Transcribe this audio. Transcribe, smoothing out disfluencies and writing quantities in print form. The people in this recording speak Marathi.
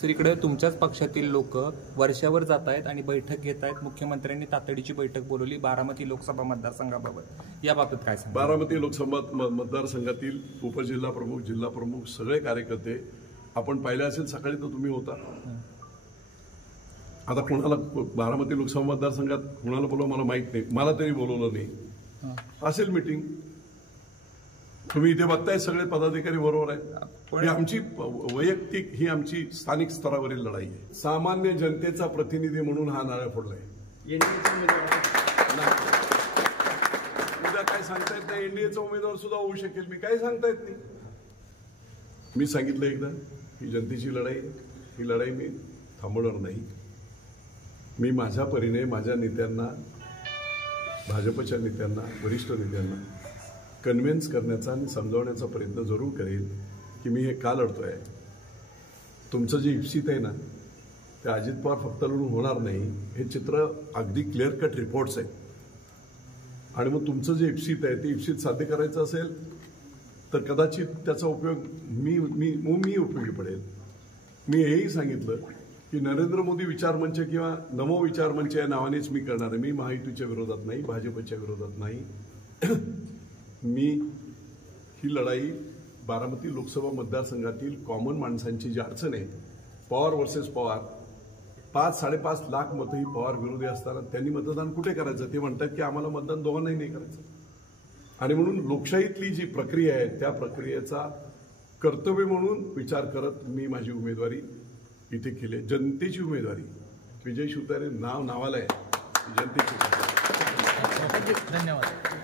दुसरीकडे तुमच्याच पक्षातील लोक वर्षावर जात आहेत आणि बैठक घेत आहेत. मुख्यमंत्र्यांनी तातडीची बैठक बोलवली बारामती लोकसभा मतदारसंघाबाबत. याबाबत काय सांगा? बारामती लोकसभा मतदारसंघातील उपजिल्हा प्रमुख, जिल्हा प्रमुख, सगळे कार्यकर्ते आपण पाहिले असेल. सकाळी तर तुम्ही होता. आता कोणाला बारामती लोकसभा मतदारसंघात कोणाला बोलवलं मला माहित नाही. मला तरी बोलवलं नाही. असेल मीटिंग. तुम्ही इथे बघताय सगळे पदाधिकारी बरोबर आहेत. ही आमची वैयक्तिक, ही आमची स्थानिक स्तरावरील लढाई आहे. सामान्य जनतेचा प्रतिनिधी म्हणून हा नारळ फोडलाय. उद्या काय सांगता येत नाही. एनडीएचा उमेदवार सुद्धा होऊ शकेल. मी काय सांगता येत नाही. मी सांगितलं एकदा, ही जनतेची लढाई. ही लढाई मी थांबवणार नाही. मी माझ्या परीने माझ्या नेत्यांना, भाजपच्या नेत्यांना, वरिष्ठ नेत्यांना कन्व्हिन्स करण्याचा आणि समजावण्याचा प्रयत्न जरूर करेल की मी हे का लढतोय. तुमचं जे इप्सित आहे ना, ते अजित पवार फक्त लढून होणार नाही. हे चित्र अगदी क्लिअर कट रिपोर्ट्स आहेत. आणि मग तुमचं जे इप्सित आहे ते इप्सित साध्य करायचं असेल तर कदाचित त्याचा उपयोग मी उपयोगी पडेल. मी हेही सांगितलं की नरेंद्र मोदी विचारमंच किंवा नमो विचारमंच या नावानेच मी करणार आहे. मी महायुतीच्या विरोधात नाही, भाजपच्या विरोधात नाही. मी ही लढाई बारामती लोकसभा मतदारसंघातील कॉमन माणसांची जी अडचण आहे, पवार वर्सेस पवार, 5-5.5 लाख मतं ही पवार विरोधी असताना त्यांनी मतदान कुठे करायचं? ते म्हणतात की आम्हाला मतदान दोघांनाही नाही करायचं. आणि म्हणून लोकशाहीतली जी प्रक्रिया आहे त्या प्रक्रियेचा कर्तव्य म्हणून विचार करत मी माझी उमेदवारी इथे केली. जनतेची उमेदवारी. विजय शिवतारे नावाला आहे. जनतेची. धन्यवाद.